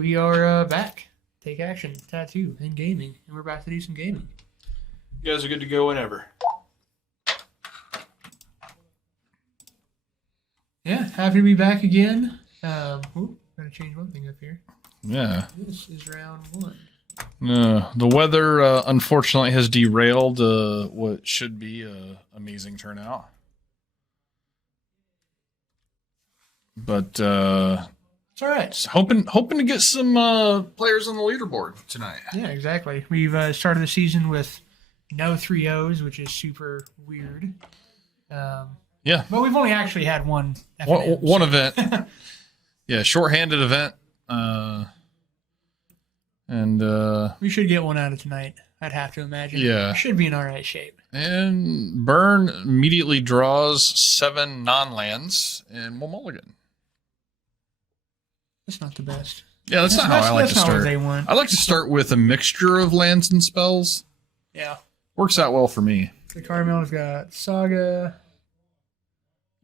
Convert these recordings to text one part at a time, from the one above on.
we are back. Take action, tattoo, and gaming. And we're about to do some gaming. You guys are good to go whenever. Yeah, happy to be back again. Gotta change one thing up here. Yeah. This is round one. The weather, unfortunately, has derailed what should be an amazing turnout. But It's all right. hoping to get some players on the leaderboard tonight. Yeah, exactly. We've started the season with no 3-0s, which is super weird. Yeah. But we've only actually had one FNM, One event. Yeah, shorthanded event. And we should get one out of tonight, I'd have to imagine. Yeah. Should be in all right shape. And Burn immediately draws 7 non-lands and one mulligan. That's not the best. Yeah, that's not how I like to That's not what start. they want. I like to start with a mixture of lands and spells. Yeah. Works out well for me. The Carmel's got Saga.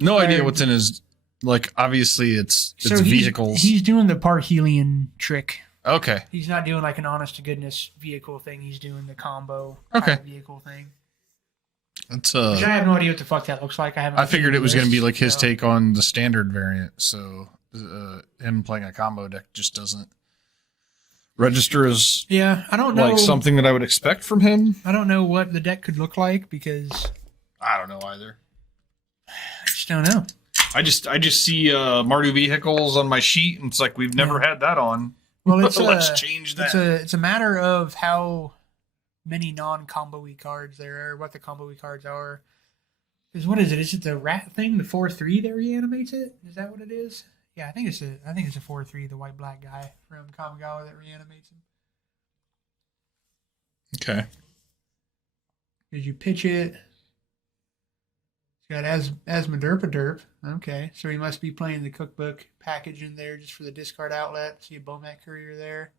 No idea what's in his, like, obviously it's vehicles. He's doing the Parhelion trick. Okay. He's not doing like an honest to goodness vehicle thing. He's doing the combo vehicle thing. That's Which I have no idea what the fuck that looks like. I figured it was going to be like his take on the standard variant. So him playing a combo deck just doesn't register as I don't know like something that I would expect from him. I don't know what the deck could look like because I don't know either. I just don't know. I just see Mardu vehicles on my sheet, and it's like we've never had that on. Well, it's let's change that. It's a matter of how many non-combo-y cards there are, what the combo-y cards are. Because what is it? Is it the rat thing, the 4/3 that reanimates it? Is that what it is? Yeah, I think it's a 4/3, the white black guy from Kamigawa that reanimates him. Okay. Because you pitch it. It's got Asmoderpaderp. Okay, so he must be playing the cookbook package in there just for the discard outlet. See a Bomac Courier there.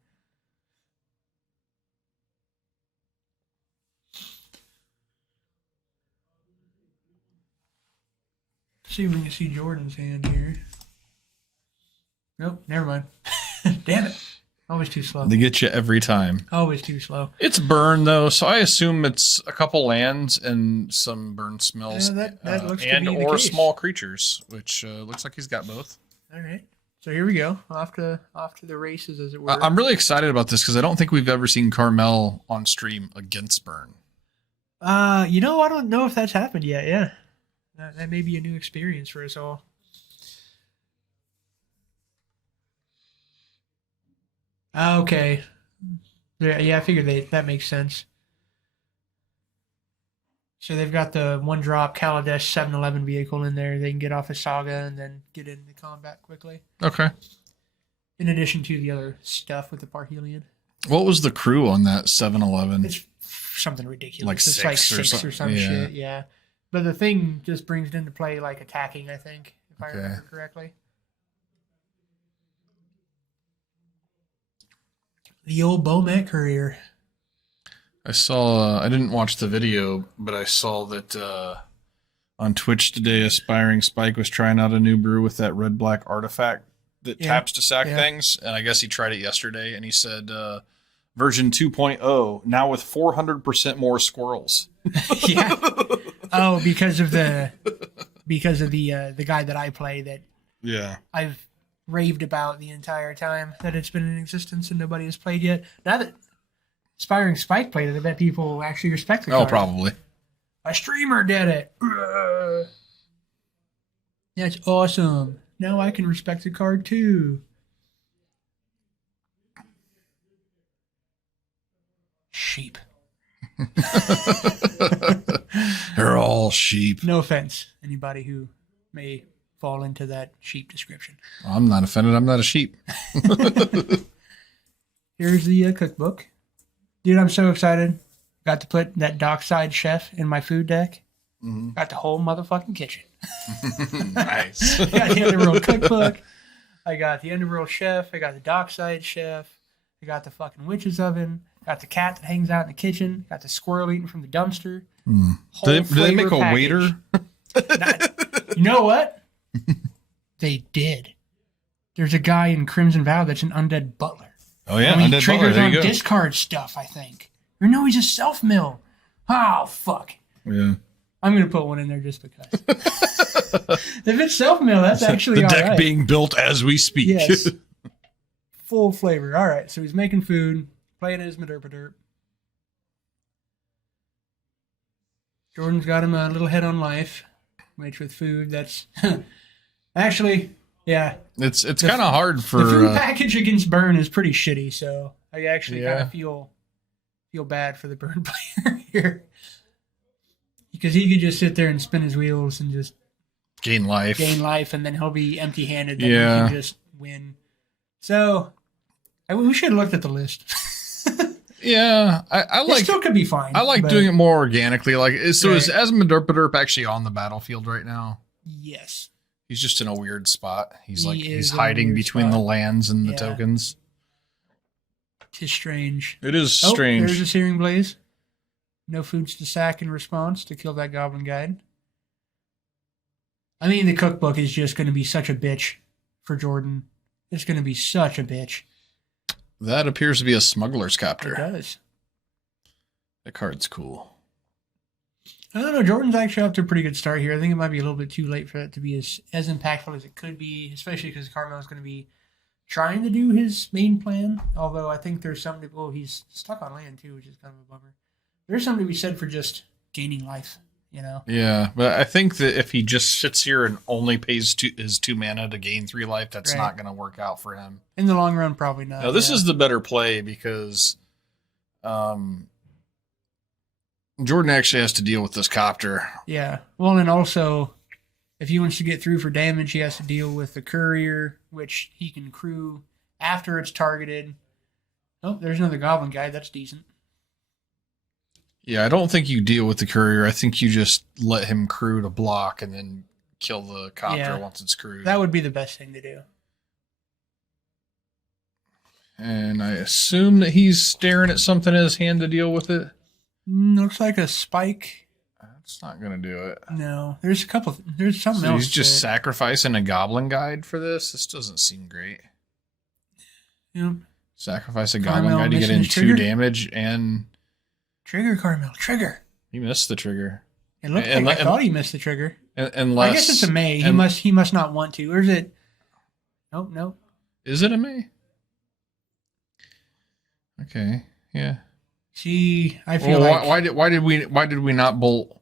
See if we can see Jordan's hand here. Nope, never mind. Damn it. Always too slow. They get you every time. Always too slow. It's Burn, though, so I assume it's a couple lands and some Burn smells. Yeah, that looks to be the or case. small creatures, which looks like he's got both. All right. So here we go. Off to the races, as it were. I'm really excited about this because I don't think we've ever seen Carmel on stream against Burn. I don't know if that's happened yet. Yeah. That may be a new experience for us all. Okay. Yeah, I figured that makes sense. So they've got the 1-drop Kaladesh 7-11 vehicle in there. They can get off a Saga and then get into combat quickly. Okay. In addition to the other stuff with the Parhelion. What was the crew on that 7-11? It's something ridiculous. Like it's six like or 6 something. or some shit, yeah. But the thing just brings it into play like attacking, I think, if I remember correctly. The old Bomac Courier. I saw, I didn't watch the video, but I saw that on Twitch today, Aspiring Spike was trying out a new brew with that red-black artifact that taps to sack things. And I guess he tried it yesterday, and he said version 2.0, now with 400% more squirrels. Yeah. Oh, because of the guy that I play that I've raved about the entire time that it's been in existence and nobody has played yet. Now that Aspiring Spike played it, I bet people actually respect the card. Oh, probably. A streamer did it. That's awesome. Now I can respect the card too. Sheep. They're all sheep. No offense, anybody who may fall into that sheep description. I'm not offended. I'm not a sheep. Here's the cookbook. Dude, I'm so excited. Got to put that dockside chef in my food deck. Mm-hmm. Got the whole motherfucking kitchen. Nice. Got the Underworld cookbook. I got the Underworld chef. I got the dockside chef. I got the fucking witch's oven. Got the cat that hangs out in the kitchen. Got the squirrel eating from the dumpster. Do they make a waiter? You know what? They did. There's a guy in Crimson Vow that's an undead butler. Oh, yeah. I mean, Undead triggers Butler, there on you go. discard stuff, I think. Or no, he's a self-mill. Oh, fuck. Yeah. I'm going to put one in there just because. If it's self-mill, that's actually the all deck right. being built as we speak. Yes. Full flavor. All right, so he's making food, playing his Maderpa-derp. Jordan's got him a little head on life. Waits with food. That's actually, yeah. It's kind of hard for... The food package against burn is pretty shitty, so I actually kind of feel bad for the burn player here. Because he could just sit there and spin his wheels and just gain life, and then he'll be empty-handed. Then he can just win. So, we should have looked at the list. Yeah, I like. It still could be fine. I like doing it more organically. Like, so is Maderpa-derp actually on the battlefield right now? Yes. He's just in a weird spot. He's He's hiding between the lands and the tokens. Tis strange. It is strange. There's a Searing Blaze. No foods to sack in response to kill that Goblin Guide. I mean, the cookbook is just going to be such a bitch for Jordan. It's going to be such a bitch. That appears to be a Smuggler's Copter. It does. That card's cool. I don't know. Jordan's actually up to a pretty good start here. I think it might be a little bit too late for it to be as impactful as it could be, especially because Carmel is going to be trying to do his main plan. Although I think there's something... Well, he's stuck on land, too, which is kind of a bummer. There's something to be said for just gaining life, you know? Yeah, but I think that if he just sits here and only pays his 2 mana to gain 3 life, that's not going to work out for him. In the long run, probably not. Now, this is the better play because Jordan actually has to deal with this copter. Yeah. Well, and also, if he wants to get through for damage, he has to deal with the courier, which he can crew after it's targeted. Oh, there's another Goblin Guide. That's decent. Yeah, I don't think you deal with the courier. I think you just let him crew to block and then kill the copter once it's crewed. That would be the best thing to do. And I assume that he's staring at something in his hand to deal with it. Looks like a spike. That's not going to do it. No, there's a couple. There's something else. He's just sacrificing a Goblin Guide for this? This doesn't seem great. Yeah. Sacrifice a Goblin Guide to get in 2 damage and... Trigger, Carmel. Trigger. He missed the trigger. It looked like I thought he missed the trigger. Unless, I guess it's a May. He must not want to. Or is it? Nope. Is it a May? Okay. Yeah. See, I feel like why did we not bolt?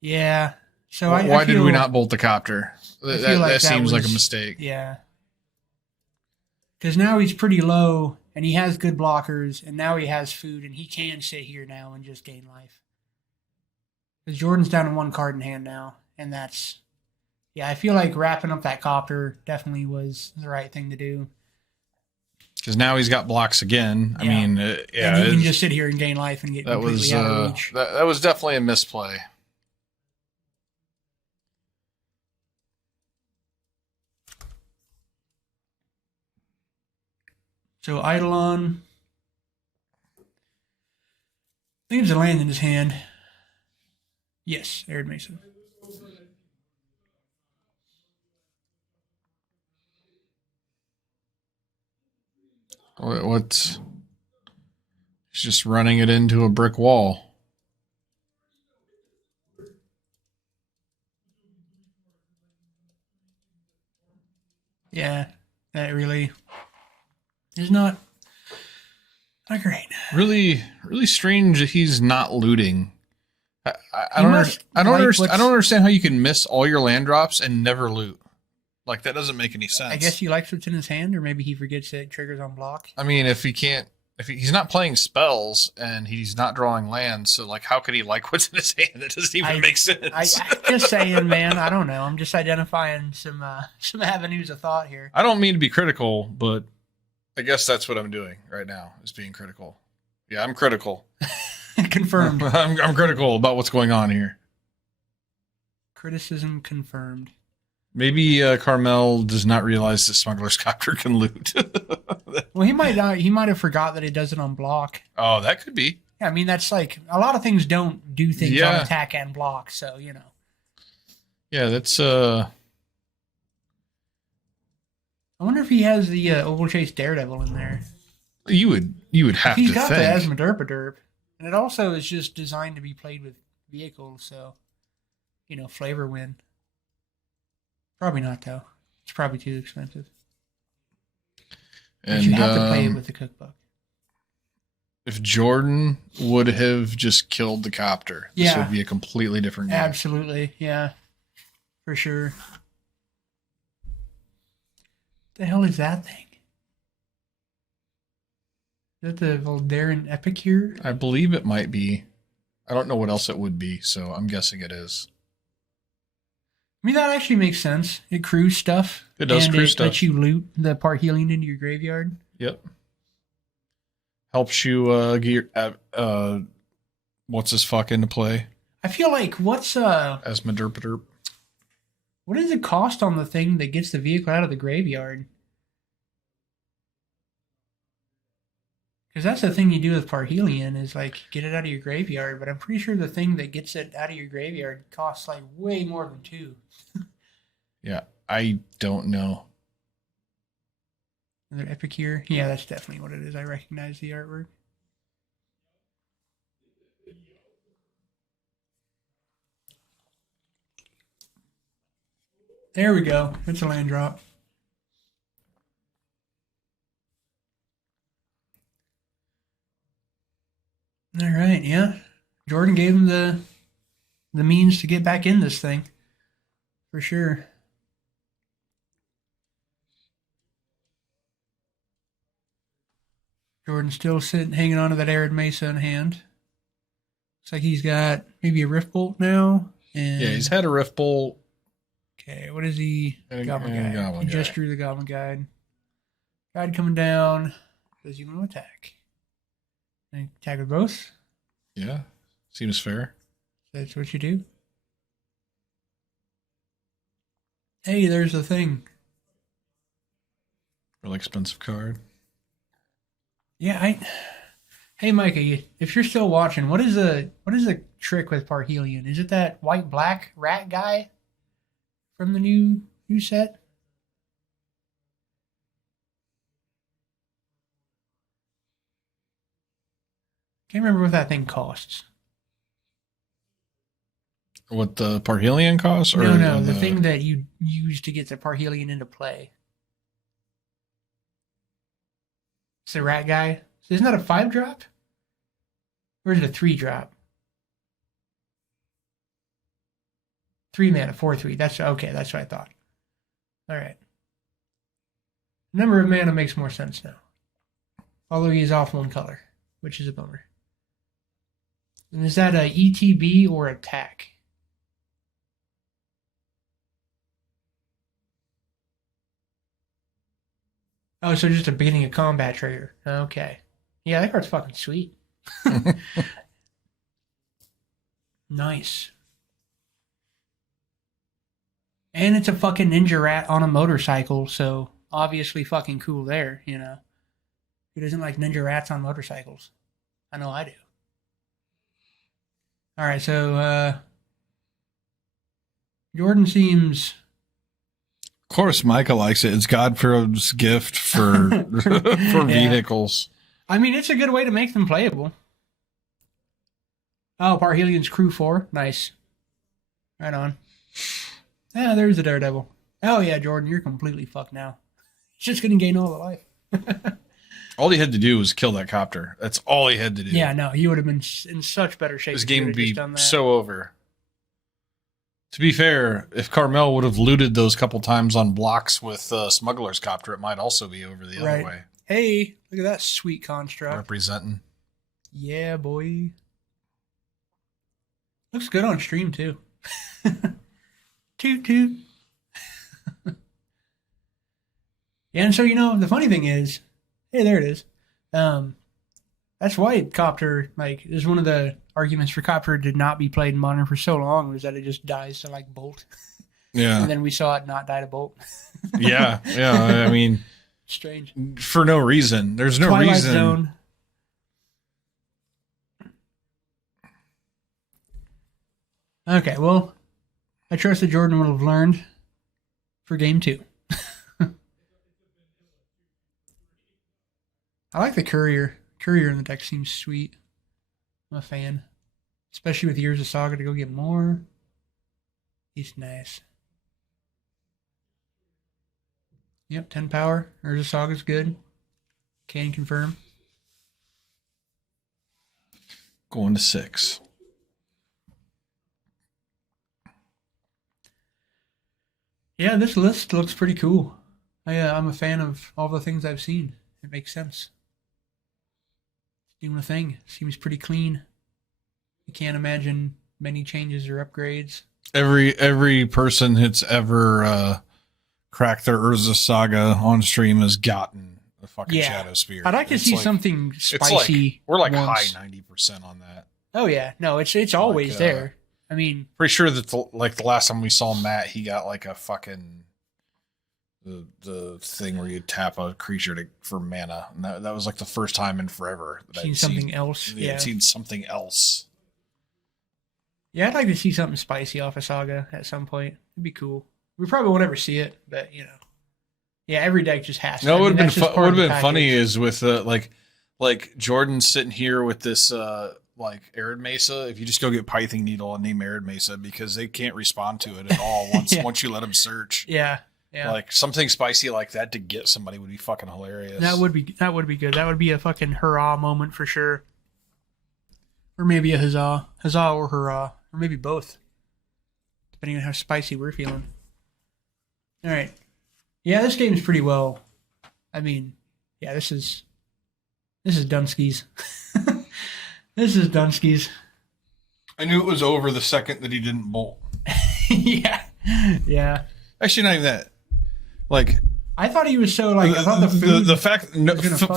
Yeah. So why did we not bolt the copter? That seems like a mistake. Yeah. Because now he's pretty low. And he has good blockers, and now he has food, and he can sit here now and just gain life. Because Jordan's down to 1 card in hand now, and that's... Yeah, I feel like wrapping up that copter definitely was the right thing to do. Because now he's got blocks again. I mean, and he can just sit here and gain life and get completely out of reach. That was definitely a misplay. So Eidolon, leaves a land in his hand. Yes, Arid Mason. What's... He's just running it into a brick wall. Yeah, that really... is not great. Really strange that he's not looting. I don't understand how you can miss all your land drops and never loot. Like, that doesn't make any sense. I guess he likes what's in his hand, or maybe he forgets that it triggers on block. I mean, if he's not playing spells and he's not drawing lands, so like, how could he like what's in his hand? That doesn't even make sense. I'm just saying, man. I don't know. I'm just identifying some avenues of thought here. I don't mean to be critical, but I guess that's what I'm doing right now, is being critical. Yeah, I'm critical. Confirmed. I'm critical about what's going on here. Criticism confirmed. Maybe Carmel does not realize that Smuggler's Copter can loot. Well, he might not. He might have forgot that it does it on block. Oh, that could be. Yeah, I mean, that's like, a lot of things don't do things on attack and block, so, you know. Yeah, that's... I wonder if he has the Oval Chase Daredevil in there. You would have He's to got think. the asthma derp, and it also is just designed to be played with vehicles, so flavor win. Probably not though. It's probably too expensive. But And you have to play it with the cookbook. If Jordan would have just killed the copter, this would be a completely different game. Absolutely, yeah, for sure. What the hell is that thing? Is that the Voldaren Epicure? I believe it might be. I don't know what else it would be, so I'm guessing it is. I mean, that actually makes sense. It crews stuff. It does crew stuff. It lets you loot the Parhelion into your graveyard. Yep. Helps you get your, what's his fuck into play? I feel like As Derp. what does it cost on the thing that gets the vehicle out of the graveyard? Because that's the thing you do with Parhelion is like get it out of your graveyard, but I'm pretty sure the thing that gets it out of your graveyard costs like way more than 2. Yeah, I don't know. Another Epicure? Yeah, that's definitely what it is. I recognize the artwork. There we go. It's a land drop. All right, yeah. Jordan gave him the means to get back in this thing. For sure. Jordan's still hanging on to that Arid Mesa in hand. Looks like he's got maybe a Rift Bolt now. And Yeah, he's had a Rift Bolt. okay, what is he? Goblin Guide. Goblin He Guide. just drew the Goblin Guide. Guide coming down. Does he want to attack? And attack with both? Yeah, seems fair. That's what you do. Hey, there's the thing. Really expensive card. Yeah, hey Micah, if you're still watching, what is the trick with Parhelion? Is it that white black rat guy from the new set? Can't remember what that thing costs. What the Parhelion costs? Or No, the thing that you use to get the Parhelion into play. It's the rat guy. So isn't that a 5-drop? Or is it a 3-drop? 3 mana, 4/3. That's okay. That's what I thought. All right. Number of mana makes more sense now. Although he is off 1 color, which is a bummer. And is that a ETB or attack? Oh, so just a beginning of combat trigger. Okay. Yeah, that card's fucking sweet. Nice. And it's a fucking ninja rat on a motorcycle, so obviously fucking cool there, Who doesn't like ninja rats on motorcycles? I know I do. Alright, so Jordan seems... Of course, Micah likes it. It's Godfrey's gift for for vehicles. I mean, it's a good way to make them playable. Oh, Parhelion's Crew 4. Nice. Right on. Yeah, there's the Daredevil. Oh, yeah, Jordan, you're completely fucked now. He's just going to gain all the life. All he had to do was kill that copter. That's all he had to do. Yeah, no, he would have been in such better shape. This if he game would would have be just done that. so over. To be fair, if Carmel would have looted those couple times on blocks with Smuggler's Copter, it might also be over the other way. Hey, look at that sweet construct. Representing. Yeah, boy. Looks good on stream, too. Toot, toot. Yeah, and so, the funny thing is, hey, there it is. That's why Copter, is one of the arguments for Copter did not be played in Modern for so long was that it just dies to, Bolt. Yeah. And then we saw it not die to Bolt. Yeah. I mean... Strange. For no reason. There's no Twilight reason. Zone. Okay, well, I trust that Jordan will have learned for game 2. I like the Courier. Courier in the deck seems sweet. I'm a fan. Especially with Years of Saga to go get more. He's nice. Yep, 10 power. Years of Saga's good. Can confirm. Going to 6. Yeah, this list looks pretty cool. I'm a fan of all the things I've seen. It makes sense. Doing a thing. Seems pretty clean. You can't imagine many changes or upgrades. Every person that's ever cracked their Urza Saga on stream has gotten a fucking Shadow Spear. I'd like to see something spicy. We're like once. high 90% on that. Oh yeah, no, it's always there. I mean, pretty sure that the last time we saw Matt, he got like a fucking the thing where you tap a creature for mana, and that was like the first time in forever that I'd something else. Yeah, I'd seen something else. Yeah, I'd like to see something spicy off of Saga at some point. It'd be cool. We probably won't ever see it, but you know, yeah, every deck just has to. No, what would have been funny is with like Jordan sitting here with this like Arid Mesa. If you just go get Pything Needle and name Arid Mesa, because they can't respond to it at all once you let them search. Yeah. Yeah. Like something spicy like that to get somebody would be fucking hilarious. That would be good. That would be a fucking hurrah moment for sure. Or maybe a huzzah or hurrah, or maybe both, depending on how spicy we're feeling. All right, yeah, this game's pretty well. I mean, yeah, this is Dunsky's. This is Dunsky's. I knew it was over the second that he didn't bolt. Yeah. Actually, not even that. Like, I thought he was so like. I thought the fact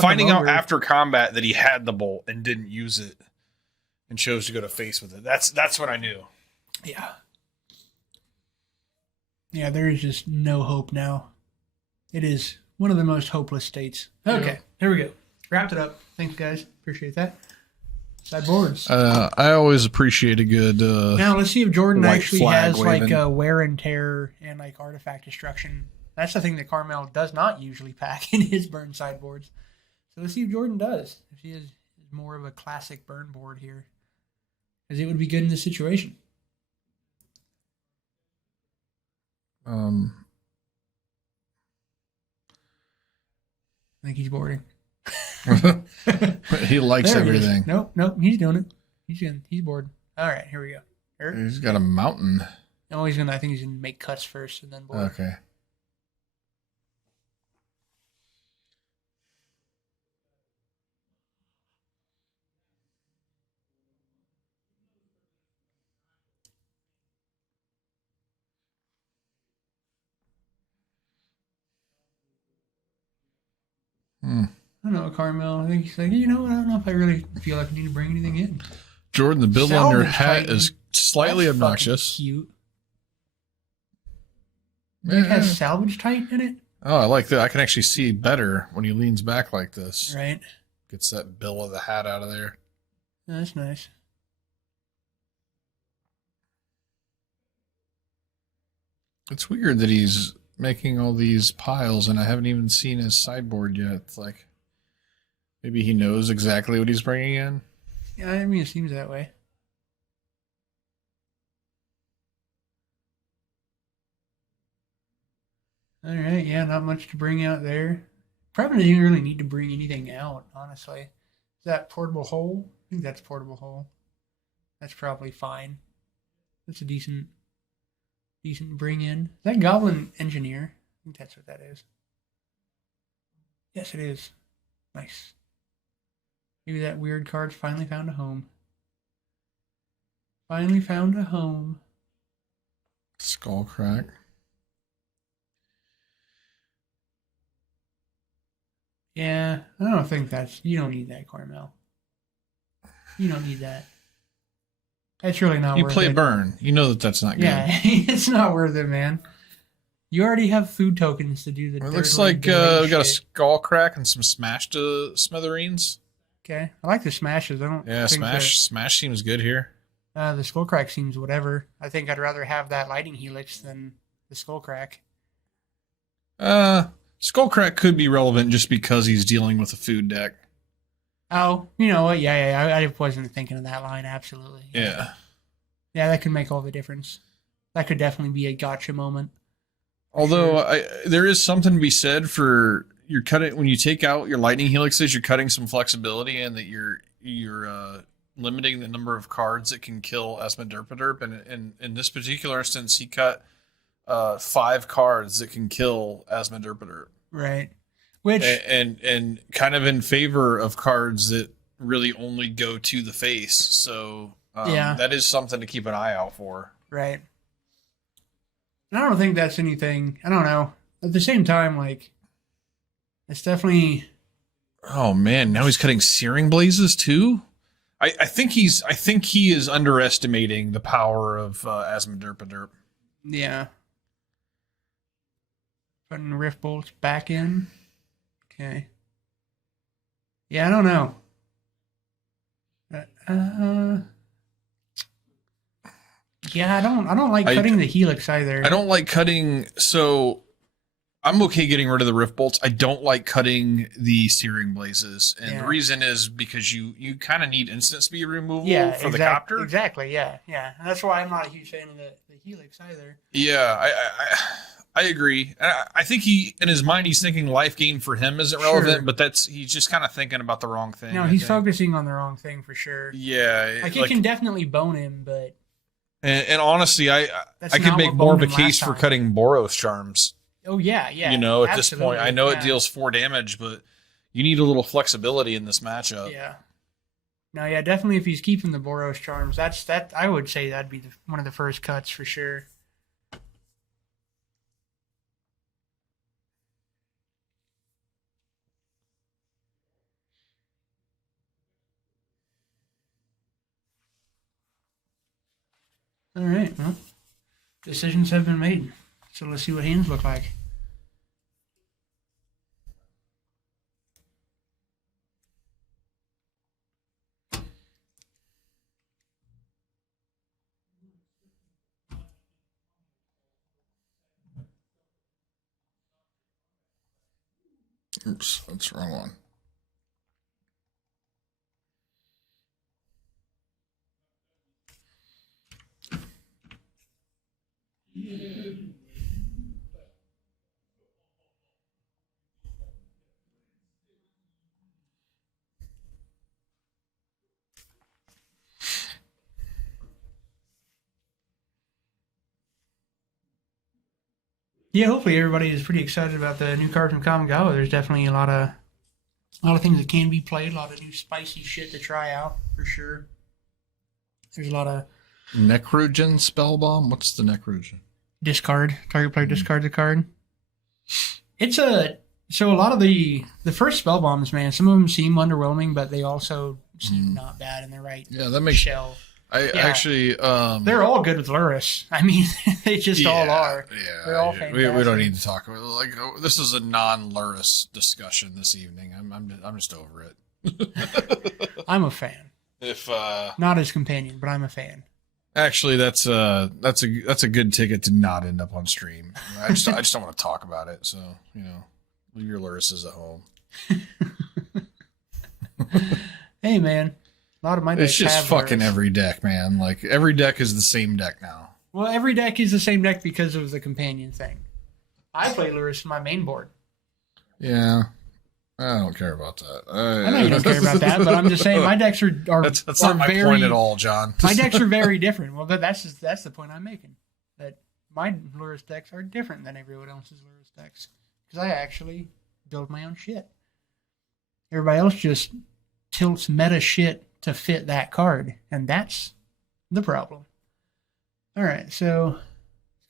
finding out after combat that he had the bolt and didn't use it and chose to go to face with it. That's what I knew. Yeah. Yeah, there is just no hope now. It is one of the most hopeless states. Okay, Here we go. Wrapped it up. Thanks, guys. Appreciate that. Sideboards. I always appreciate a good. Now let's see if Jordan actually has waving. like wear and tear and like artifact destruction. That's the thing that Carmel does not usually pack in his burn sideboards. So let's see if Jordan does. If he is more of a classic burn board here, because it would be good in this situation. I think he's boarding. He likes everything. Nope, he's doing it. He's bored. All right, here we go. He's got a mountain. No, I think he's gonna make cuts first and then board. Okay. I don't know, Carmel. I think he's like, you know what? I don't know if I really feel like I need to bring anything in. Jordan, the bill on your hat is slightly obnoxious. Cute. It has salvage tight in it. Oh, I like that. I can actually see better when he leans back like this. Right. Gets that bill of the hat out of there. Oh, that's nice. It's weird that he's making all these piles and I haven't even seen his sideboard yet. It's like maybe he knows exactly what he's bringing in. Yeah, I mean, it seems that way. All right, yeah, not much to bring out there. Probably didn't really need to bring anything out, honestly. Is that portable hole? I think that's portable hole. That's probably fine. That's a decent bring in. Is that Goblin Engineer? I think that's what that is. Yes, it is. Nice. Maybe that weird card finally found a home. Finally found a home. Skull crack. Yeah, I don't think you don't need that, Carmel. You don't need that. That's really not worth it. You play burn. You know that's not good. Yeah, it's not worth it, man. You already have food tokens to do the. It looks like we got a skull crack and some smash to smithereens. Okay, I like the smashes. I don't. Yeah, think smash seems good here. The skull crack seems whatever. I think I'd rather have that lightning helix than the skull crack. Skull crack could be relevant just because he's dealing with a food deck. Oh, you know what? Yeah. I wasn't thinking of that line. Absolutely. Yeah. Yeah, that could make all the difference. That could definitely be a gotcha moment. Although there is something to be said for you're cutting when you take out your lightning helixes, you're cutting some flexibility, and that you're limiting the number of cards that can kill Asmoderpaderp. And in this particular instance, he cut 5 cards that can kill Asmoderpaderp. Right. Which and kind of in favor of cards that really only go to the face. So that is something to keep an eye out for. Right. And I don't think that's anything. I don't know. At the same time, like, it's definitely. Oh man! Now he's cutting Searing Blazes too. I think he is underestimating the power of Asmoderpaderp. Yeah. Putting Rift Bolts back in. Okay. Yeah, I don't know. Yeah, I don't like cutting the Helix either. I don't like cutting. So I'm okay getting rid of the Rift Bolts. I don't like cutting the Searing Blazes, and the reason is because you kind of need instant speed removal for the copter. Exactly. Yeah. And that's why I'm not a huge fan of the Helix either. Yeah, I agree. I think he, in his mind, he's thinking life gain for him isn't relevant, but he's just kind of thinking about the wrong thing. No, he's focusing on the wrong thing for sure. Yeah. Like it can definitely bone him, but. And honestly, I could make more of a case for cutting Boros Charms. Oh, yeah. You know, at this point, I know it deals 4 damage, but you need a little flexibility in this matchup. Yeah. No, yeah, definitely if he's keeping the Boros Charms, that I would say that'd be one of the first cuts for sure. All right, well, decisions have been made. So let's see what hands look like. Oops, that's the wrong one. Yeah, hopefully everybody is pretty excited about the new card from Kamigawa. There's definitely a lot of things that can be played, a lot of new spicy shit to try out for sure. There's a lot of Necrogen Spellbomb. What's the Necrogen? Discard. Target player discards a card. So a lot of the first Spellbombs, man, some of them seem underwhelming, but they also seem not bad in the right shell. Actually, they're all good with Luris. I mean, they just all are. Yeah, they're all fantastic. We don't need to talk about this is a non-Luris discussion this evening. I'm just over it. I'm a fan. If not as companion, but I'm a fan. Actually, that's a good ticket to not end up on stream. I just don't want to talk about it. So leave your Lurises at home. Hey man. A lot of my decks it's just fucking Luris. Every deck, man. Like every deck is the same deck now. Well, every deck is the same deck because of the companion thing. I play Luris for my main board. Yeah, I don't care about that. I know you don't care about that, but I'm just saying my decks are that's not my point at all, John. My decks are very different. Well, that's the point I'm making. That my Luris decks are different than everyone else's Luris decks because I actually build my own shit. Everybody else just tilts meta shit to fit that card, and that's the problem. All right, so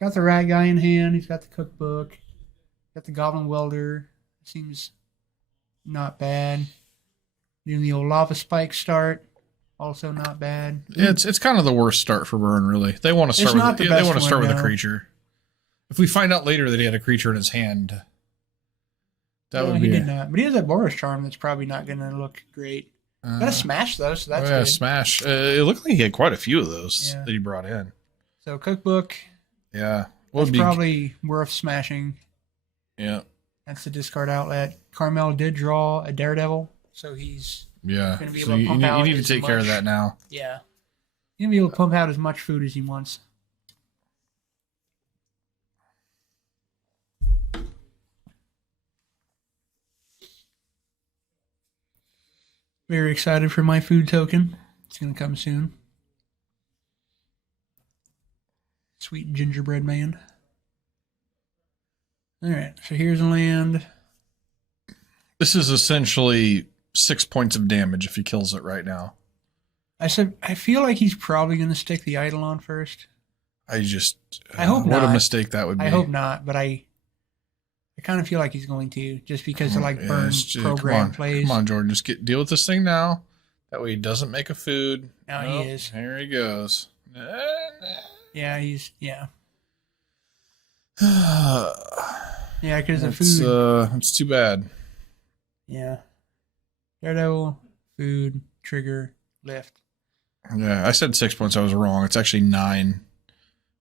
he's got the Rat Guy in hand. He's got the Cookbook. Got the Goblin Welder. Seems not bad. Doing the old Lava Spike start, also not bad. Yeah, it's kind of the worst start for Burn, really. They want to start with a creature. If we find out later that he had a creature in his hand, he did not. But he has that Boros Charm that's probably not going to look great. Got a Smash, though, so that's good. Smash. It looked like he had quite a few of those that he brought in. So, Cookbook. Yeah. That's probably worth smashing. Yeah. That's the discard outlet. Carmel did draw a Daredevil, so he's Yeah. Gonna be So able to you pump need, you out need to as take care of much- that now. Yeah. He's going to be able to pump out as much food as he wants. Very excited for my food token. It's going to come soon. Sweet gingerbread man. All right, so here's a land. This is essentially 6 points of damage if he kills it right now. I feel like he's probably going to stick the Eidolon first. I hope what not. a mistake that would be. I hope not, but I kind of feel like he's going to, just because of like Yeah, burn it's just- program plays. Come on, Jordan. Just deal with this thing now. That way he doesn't make a food. Now Nope, he is. Here he goes. Yeah, he's yeah, yeah, because the food. it's too bad. Yeah, Daredevil, food, trigger, lift. Yeah, I said 6 points. I was wrong. It's actually 9.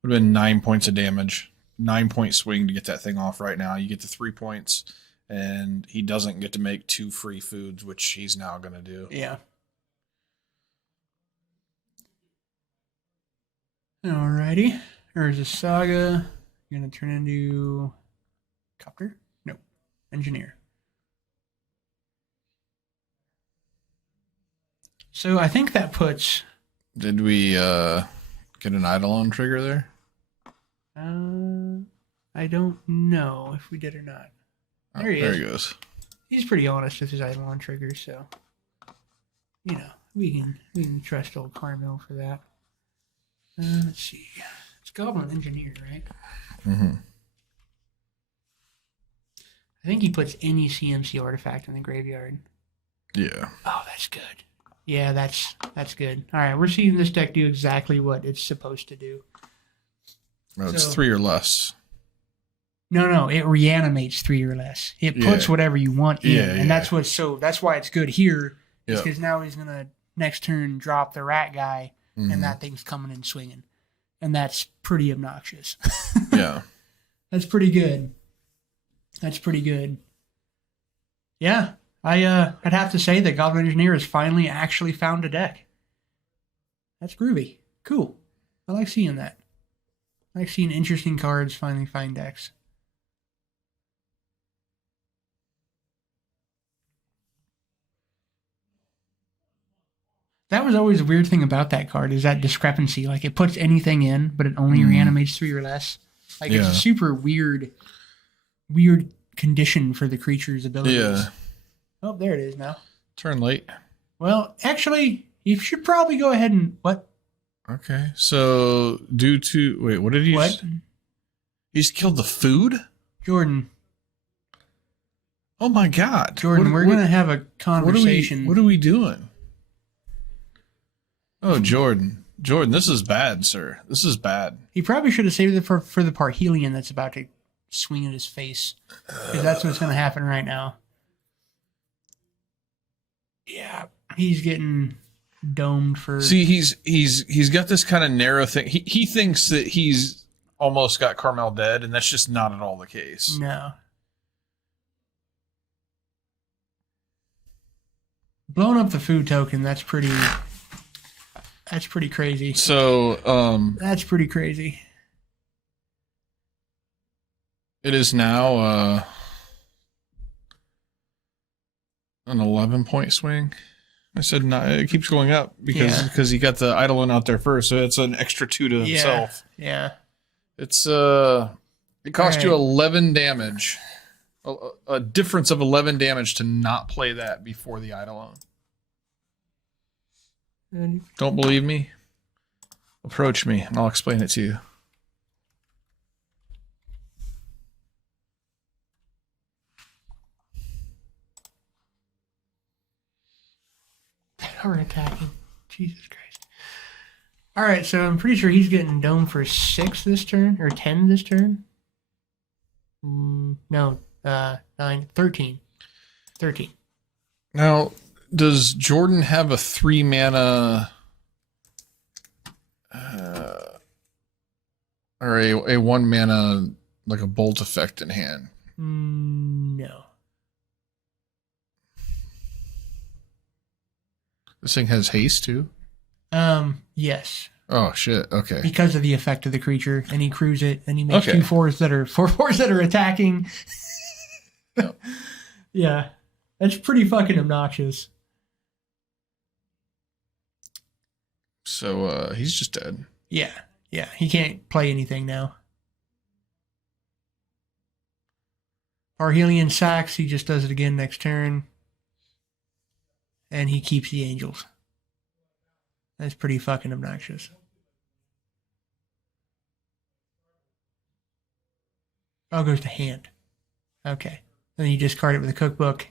Would have been 9 points of damage. 9-point swing to get that thing off right now. You get the 3 points, and he doesn't get to make 2 free foods, which he's now going to do. Yeah. Alrighty. There's a saga. You're gonna turn into copter? No. Engineer. So I think that puts Did we get an Eidolon trigger there? I don't know if we did or not. There he is. There he goes. He's pretty honest with his Eidolon triggers, so you know, we can trust old Carmel for that. Let's see. It's Goblin Engineer, right? Mm-hmm. I think he puts any CMC artifact in the graveyard. Yeah. Oh, that's good. Yeah, that's good. All right, we're seeing this deck do exactly what it's supposed to do. No, it's So- 3 or less. No, it reanimates 3 or less. It puts Yeah. whatever you want in, Yeah, and yeah. that's why it's good here. Yeah. Because now he's gonna next turn drop the rat guy, Mhm. and that thing's coming and swinging, and that's pretty obnoxious. Yeah. That's pretty good. That's pretty good. Yeah, I'd have to say that Goblin Engineer has finally actually found a deck. That's groovy. Cool. I like seeing that. I like seeing interesting cards finally find decks. That was always a weird thing about that card, is that discrepancy. Like, it puts anything in, but it only reanimates 3 or less. Like, it's Yeah. a super weird condition for the creature's abilities. Yeah. Oh, there it is now. Turn late. Well, actually, you should probably go ahead and... What? Okay. So, due to... Wait, what did he... What? He's killed the food? Jordan, Oh my God. Jordan, we're going to have a conversation. What are we doing? Oh, Jordan. Jordan, this is bad, sir. This is bad. He probably should have saved it for the Parhelion that's about to swing at his face. Because that's what's going to happen right now. Yeah, he's getting domed for... See, he's got this kind of narrow thing. He thinks that he's almost got Carmel dead, and that's just not at all the case. No. Blowing up the food token, that's pretty crazy. So, That's pretty crazy. it is now an 11-point swing. I said not, it keeps going up because he got the Eidolon out there first, so it's an extra 2 to himself. Yeah. It's it cost you Alright. 11 damage. A difference of 11 damage to not play that before the Eidolon. Don't believe me? Approach me and I'll explain it to you. Power attacking. Jesus Christ. All right, so I'm pretty sure he's getting domed for 6 this turn, or 10 this turn. No, 9, 13. 13. Now, does Jordan have a 3 mana or a 1 mana like a bolt effect in hand? No. This thing has haste too? Yes. Oh shit. Okay. Because of the effect of the creature, and he crews it, and he makes Okay. 4/4s that are attacking. Yep. Yeah. That's pretty fucking obnoxious. So he's just dead. Yeah. Yeah. He can't play anything now. Parhelion sacks, he just does it again next turn. And he keeps the angels. That's pretty fucking obnoxious. Oh, it goes to hand. Okay. Then you discard it with a cookbook.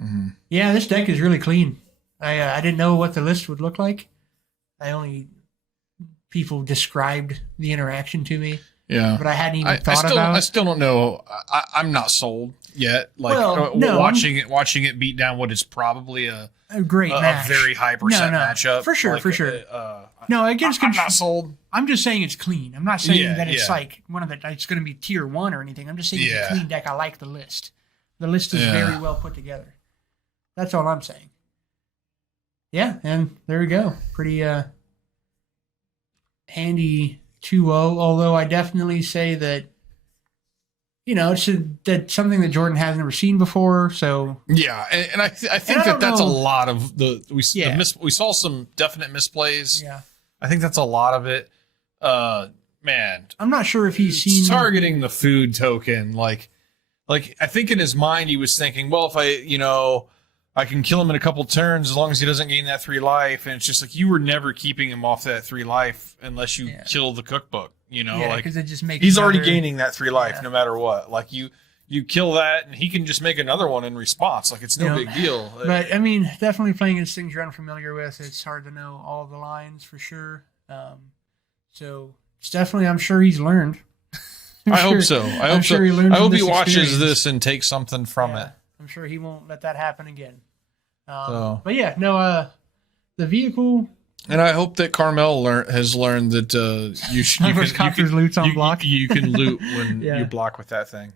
Mm-hmm. Yeah, this deck is really clean. I didn't know what the list would look like. People described the interaction to me. Yeah. But I hadn't even thought about it. I still don't know. I'm not sold yet. Like watching it beat down what is probably a great match. A very high percent matchup. For sure, like, for sure. No, against I'm not sold. I'm just saying it's clean. I'm not saying that it's like it's going to be tier 1 or anything. I'm just saying it's a clean deck. I like the list. The list is very well put together. That's all I'm saying. Yeah, and there we go. Pretty handy 2-0, although I definitely say that, that's something that Jordan has never seen before. So yeah, and I think that's a lot of we saw some definite misplays. Yeah, I think that's a lot of it. Man, I'm not sure if he's seen targeting the food token. Like I think in his mind he was thinking, well, if I can kill him in a couple turns as long as he doesn't gain that 3 life, and it's just like you were never keeping him off that 3 life unless you kill the cookbook. Because it just makes he's already gaining that 3 life no matter what. Like you kill that and he can just make another one in response. Like it's no big deal. But I mean, definitely playing against things you're unfamiliar with, it's hard to know all the lines for sure. So it's definitely, I'm sure he's learned. I hope so. I hope he watches this and takes something from it. I'm sure he won't let that happen again. But yeah, no, the vehicle. And I hope that Carmel has learned that you can loot when you block with that thing.